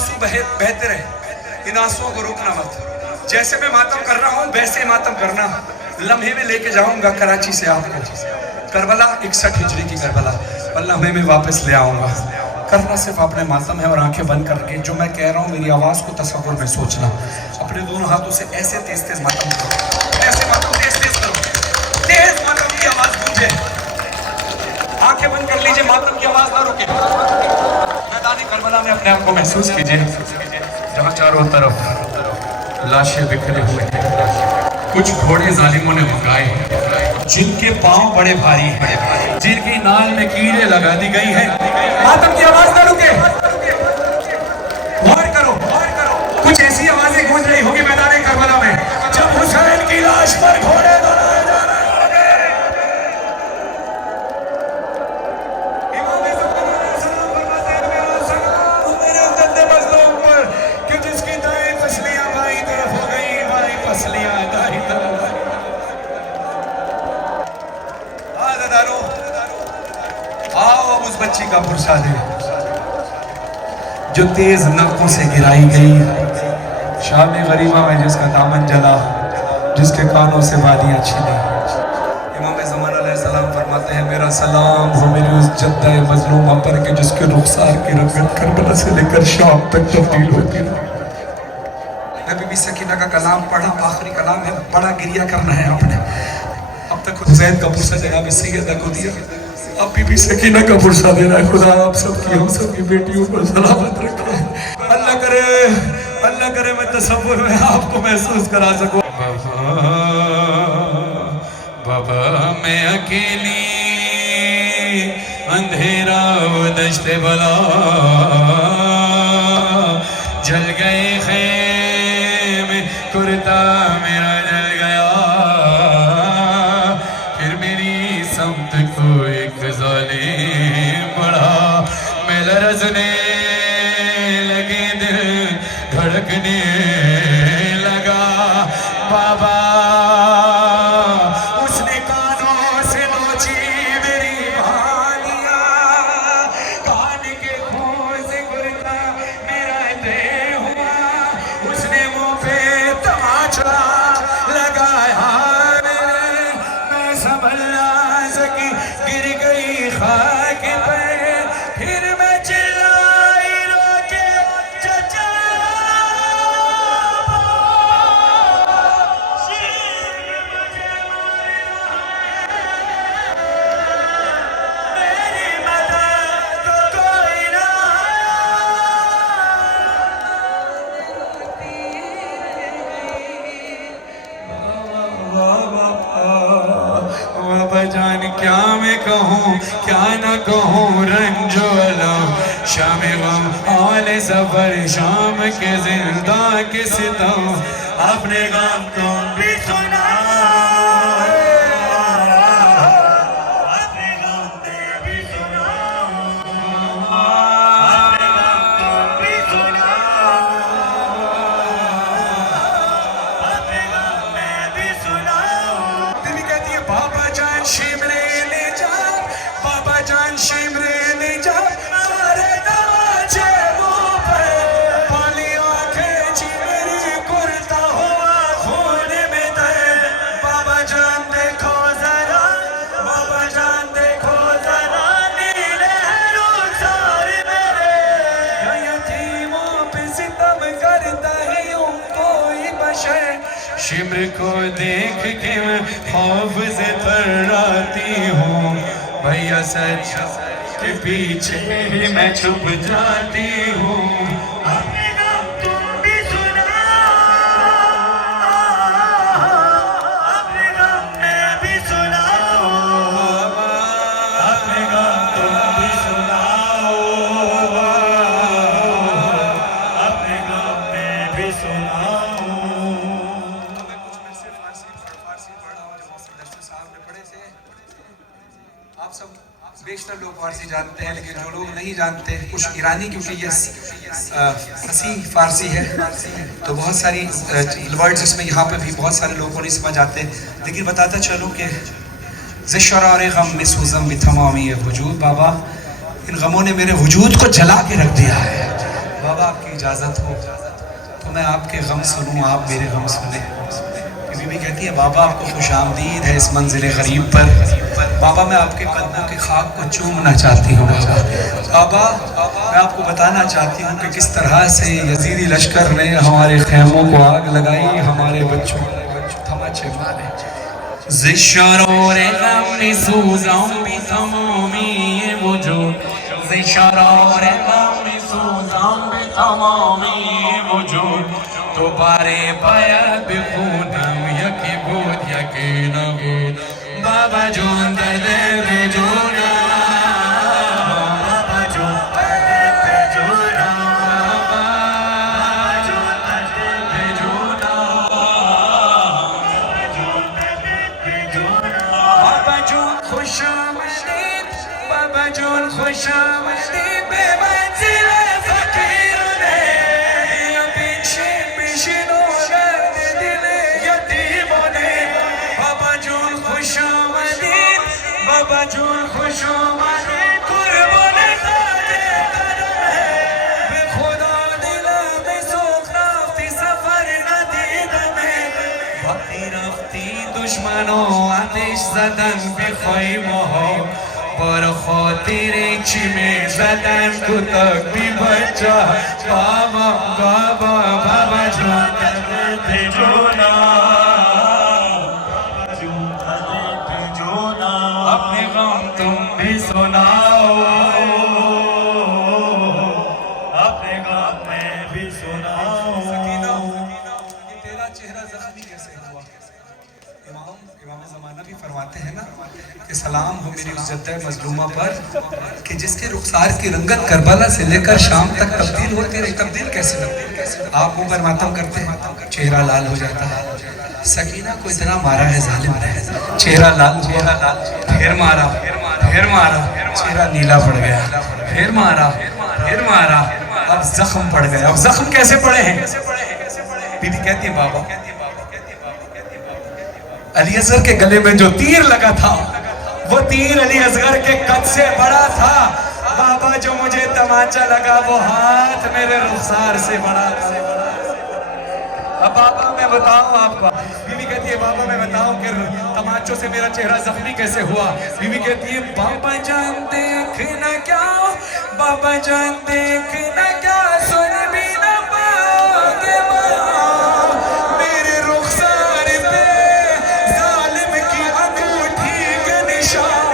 आंसू बहते रहे, इन आंसुओं को रोकना मत। जैसे मैं मातम कर रहा हूँ वैसे मातम करना। लम्हे में लेके जाऊंगा कराची से आपको, करबला 61 हिजरी की करबला, और लम्हे में वापस ले आऊंगा। करना सिर्फ अपने मातम है और आंखें बंद करके जो मैं कह रहा हूँ मेरी आवाज़ को तसव्वुर में सोचना। अपने दोनों हाथों से ऐसे तेज तेज मातम करो, ऐसे मातम तेज तेज करो, तेज मातम की आवाज़ गूंजे। आंखें बंद कर लीजिए, मातम की आवाज़ ना रुके। मैदानी करबला में अपने आप को महसूस कीजिए, जहाँ चारों तरफ लाशें बिखरे हुए हैं। कुछ घोड़े जालिमों ने भगाए, जिनके पांव बड़े भारी हैं, जिनकी नाल में कीड़े लगा दी गई हैं। मातम की आवाज ना रुके, गौर करो, कुछ ऐसी आवाजें गूंज रही होगी मैदान करबला में जब हुसैन की लाश पर घोड़े दौड़ाए जा रहे होंगे। इमाम ज़मान फरमाते हैं सलाम मेरे जिंदे मज़लूम पर कि जिसकी दाएं पसलियां बाईं तरफ हो गई, बाईं पसलियां दाईं तरफ। आओ अब उस बच्ची का पुरसा दे जो तेज नलकों से गिराई गई, शाम गरीबा में जिसका दामन जला, जिसके कानों से वादियां छिनी। इमाम ज़मान अलैहिस्सलाम फरमाते हैं मेरा सलाम हो मेरी उस जद्दा मजलूमा पर कि जिसके रुखसार की रंगत करबला से लेकर शाम तक तब्दील होती है। मैं बीबी सकीना का कलाम पढ़ा, आखिरी कलाम है, बड़ा गिरिया करना है आपने। अब तक हुसैन का पुरसा जनाब सैयदा को दिया, अब बीबी सकीना का पुरसा देना है। खुदा आप सबकी हम सबकी बेटियों को सलामत रखे। अल्लाह करे मैं तसव्वुर में आपको महसूस करा सकूं। बाबा मैं अकेली अंधेरा वो दश्ते बला, जल गए ख़ैमे कुर्ता मेरा जल गया, फिर मेरी समत को एक ज़ालिम बढ़ा, मैं लरज़ने लगे दिल धड़कने लगा। बाबा उसने कानों से नोची मेरी बालियां, कान के खून से कुर्ता मेरा तय हुआ, उसने मुंह पे तमाचा लगाया, मैं संभल ना सकी गिर गई खाक पे, फिर मैं चिल्लाई रोके चचा मेरी मदद कोई ना। बाबा जान क्या मैं कहूँ क्या न कहूँ, रंजो अलम शाम गम आले सफर, शाम के जिंदा के सितम, अपने गम तुम भी सुना, अपने गम मैं भी सुनाऊं, अपने गम तुम भी सुनाऊं, अपने गम मैं भी सुनाऊं। दिल्ली कहती है बाबा जान शिमरे ले जा, बाबा जान शिमरे ले जा, सारे दरवाजे मुंह पे पाली आंखें ची मेरी कुर्ता हुआ खून में दर्द। बाबा जान देखो जरा, बाबा जान देखो जरा, नीले रुखसार मेरे, या यतीमों पे सितम करता है यूं कोई बशर। शिमर को देख के मैं खौफ से थर्राती हूँ, भैया सच के पीछे ही मैं छुप जाती हूँ। अपने गम तुम भी सुनाओ, अपने गम मैं भी सुनाओ, अपने गम तुम भी सुनाओ, अपने गम मैं भी सुनाओ। आप सब बेशतर लोग फारसी जानते हैं, लेकिन जो लोग नहीं जानते, कुछ ईरानी, क्योंकि ये फसीह फारसी है तो बहुत सारी वर्ड्स इसमें यहाँ पे भी बहुत सारे लोगों को नहीं समझ आते, लेकिन बताता चलो कि ज़शरार गम में सूज़म भी तमामी वजूद, बाबा इन गमों ने मेरे वजूद को जला के रख दिया है। बाबा आपकी اجازت ہو تو میں آپ کے غم سنوں، آپ میرے غم سنیں۔ بی بی کہتی ہے بابا آپ کو خوش آمدید ہے اس منزل غریب پر، بابا میں آپ کے قدموں کی خاک کو چومنا چاہتی ہوں۔ بابا میں آپ کو بتانا چاہتی ہوں کہ کس طرح سے یزیدی لشکر نے ہمارے خیموں کو آگ لگائی، ہمارے بچوں تماچے مارے۔ ز شرار غم سوزان بی تمامی وجود، ز شرار غم سوزان بی تمامی وجود، تو بارے باید بخونم یکی بود یکی نبود، بابا جون درد بجونم، بابا جون درد بجونم، بابا جون درد بجونم، بابا جون خوش آمدید، بابا جون خوش آمدید به منزل فقیرانه، یا پیشین و درد دل یتیمانه. بابا جون خوش آمدید، بابا جون خوش آمدید، قربان خاک قدمه، به خدا دلم سوخت رفتی سفر ندیدمه، وقتی رفتی دشمنو آتش زدن به خیمه ها، بر خاطر چی می زدن کتک بی بچه، بابا بابا بابا جون درد بجونم، بابا جون درد بجونم، اپنے غم تم بھی سناؤ، اپنے غم میں بھی سناؤ۔ سکینہ یہ تیرا چہرہ زخمی کیسے ہوا؟ امام زمانہ بھی فرماتے ہیں نا کہ سلام ہو میری اس جدہ مظلومہ پر کہ جس کے رخسار کی رنگت کربلا سے لے کر شام تک تبدیل ہوتی رہی۔ تبدیل کیسے ہوتی؟ آپ اوپر ماتم کرتے ہیں چہرہ لال ہو جاتا ہے۔ سکینہ کو اتنا مارا ہے ظالم نے، چہرہ لال ہوا، پھر مارا، پھر مارا، چہرہ نیلا پڑ گیا، پھر مارا، پھر مارا، اب زخم پڑ گیا۔ اب زخم کیسے پڑے ہیں؟ بی بی کہتی ہے بابا علی اصغر کے گلے میں جو تیر لگا تھا وہ تیر علی اصغر کے قد سے بڑا تھا، بابا جو مجھے تمانچہ لگا وہ ہاتھ میرے رخسار سے بڑا تھا۔ اب بابا میں بتاؤں آپ کو، بی بی کہتی ہے بابا میں بتاؤں کہ تمانچوں سے میرا چہرہ زخمی کیسے ہوا؟ بی بی کہتی ہے بابا جان دیکھنا کیا، بابا جان دیکھنا کیا، سن بھی نہ پاؤ گے وہاں میرے رخسار پہ ظالم کی انگوٹھی کے نشان۔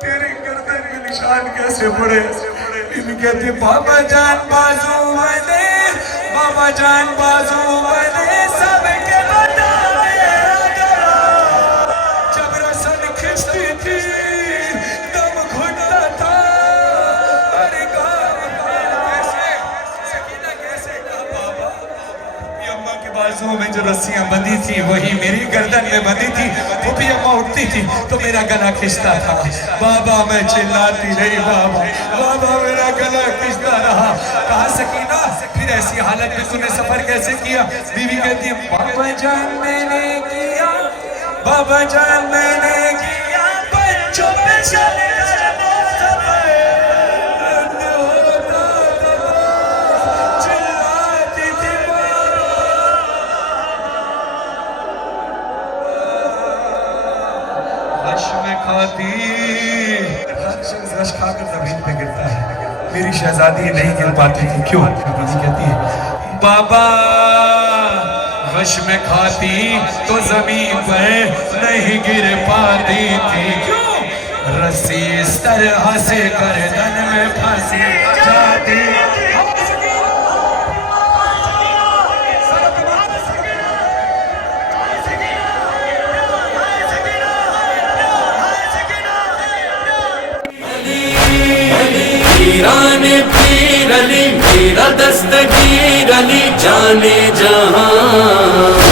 تیرے گردن کے نشان کیسے پڑے؟ بی بی کہتی بابا جان بازو بنے، بابا جان بازو بنے، سب کے بتائے اگر جب رسن کھچتی تھی دم گھٹتا تھا، ارے کیسے سکینہ کیسے کہا بابا یہ اماں کے بازو میں جو رسیاں بندھی تھی وہی میری گردن میں بندھی تھی، وہ بھی اماں اٹھتی تھی تو میرا گلا کھچتا تھا، بابا میں چلاتی رہی، بابا بابا میرا گلا کھچتا رہا۔ کہا سکینہ پھر ایسی حالت میں تو نے سفر کیسے کیا؟ بی بی کہتی ہے بابا جان میں نے کیا، بابا جان میں نے کیا، بچوں پہ چل کر سفر ہوتا تھا، چلاتی تھی غش میں کھاتی، ہر شخص غش کھا کر زمین پہ گرتا ہے، میری شہزادی نہیں گر پاتی تھی، کیوں؟ بی کہتی ہے بابا غش میں کھاتی تو زمین پر نہیں گر پاتی تھی، کیوں؟ رسی اس طرح سے گردن میں پھنسی جاتی۔ پیران پیر علی میرا دستگیر علی جانے جہاں